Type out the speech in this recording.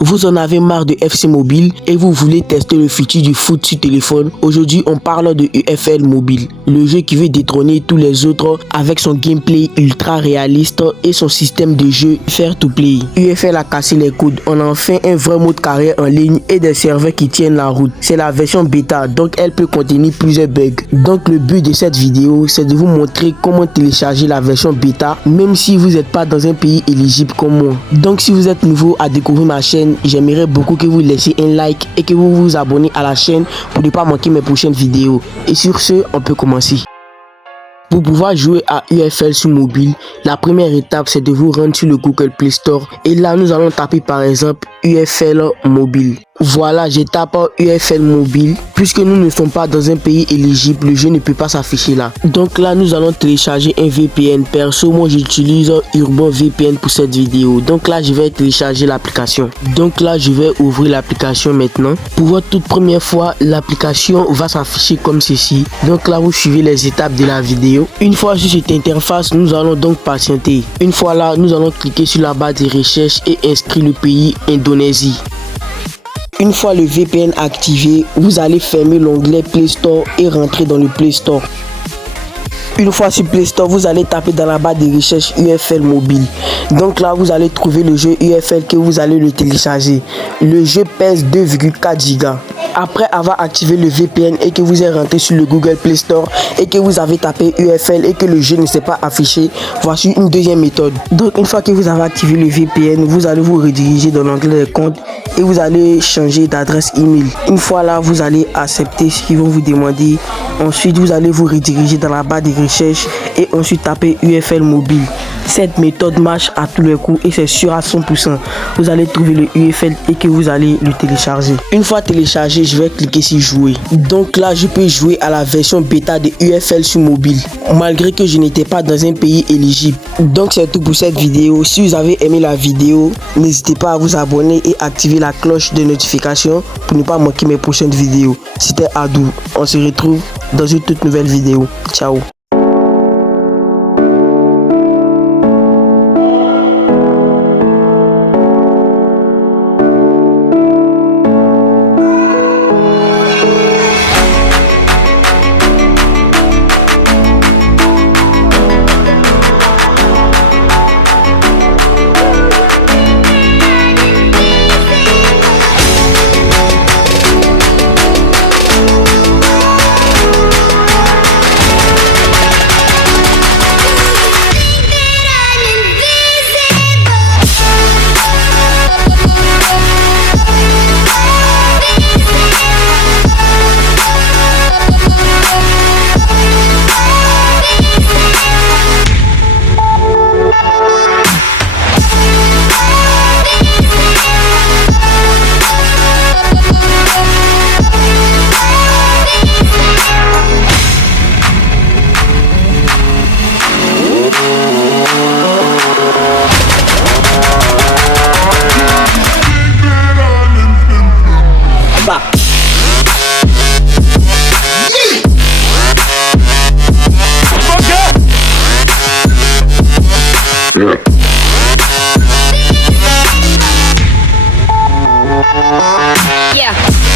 Vous en avez marre de FC Mobile et vous voulez tester le futur du foot sur téléphone? Aujourd'hui, on parle de UFL Mobile, le jeu qui veut détrôner tous les autres avec son gameplay ultra réaliste et son système de jeu fair to play. UFL a cassé les codes, on a enfin un vrai mode carrière en ligne et des serveurs qui tiennent la route. C'est la version bêta, donc elle peut contenir plusieurs bugs. Donc le but de cette vidéo, c'est de vous montrer comment télécharger la version bêta, même si vous n'êtes pas dans un pays éligible comme moi. Donc si vous êtes nouveau à découvrir ma chaîne, j'aimerais beaucoup que vous laissiez un like et que vous vous abonnez à la chaîne pour ne pas manquer mes prochaines vidéos. Et sur ce, on peut commencer. Pour pouvoir jouer à UFL sur mobile, la première étape c'est de vous rendre sur le Google Play Store et là nous allons taper par exemple UFL Mobile. Voilà, je tape UFL Mobile. Puisque nous ne sommes pas dans un pays éligible, le jeu ne peut pas s'afficher là. Donc là, nous allons télécharger un VPN. Perso, moi j'utilise Urban VPN pour cette vidéo. Donc là, je vais télécharger l'application. Donc là, je vais ouvrir l'application maintenant. Pour votre toute première fois, l'application va s'afficher comme ceci. Donc là, vous suivez les étapes de la vidéo. Une fois sur cette interface, nous allons donc patienter. Une fois là, nous allons cliquer sur la barre de recherche et inscrire le pays Indonésie. Une fois le VPN activé, vous allez fermer l'onglet Play Store et rentrer dans le Play Store. Une fois sur Play Store, vous allez taper dans la barre de recherche UFL Mobile. Donc là, vous allez trouver le jeu UFL que vous allez le télécharger. Le jeu pèse 2,4 Go. Après avoir activé le VPN et que vous êtes rentré sur le Google Play Store et que vous avez tapé UFL et que le jeu ne s'est pas affiché, voici une deuxième méthode. Donc une fois que vous avez activé le VPN, vous allez vous rediriger dans l'onglet des comptes et vous allez changer d'adresse email. Une fois là, vous allez accepter ce qu'ils vont vous demander. Ensuite, vous allez vous rediriger dans la barre de recherche et ensuite taper UFL Mobile. Cette méthode marche à tous les coups et c'est sûr à 100%. Vous allez trouver le UFL et que vous allez le télécharger. Une fois téléchargé, je vais cliquer sur jouer. Donc là, je peux jouer à la version bêta de UFL sur mobile, malgré que je n'étais pas dans un pays éligible. Donc c'est tout pour cette vidéo. Si vous avez aimé la vidéo, n'hésitez pas à vous abonner et activer la cloche de notification pour ne pas manquer mes prochaines vidéos. C'était Adou. On se retrouve dans une toute nouvelle vidéo. Ciao. Yeah.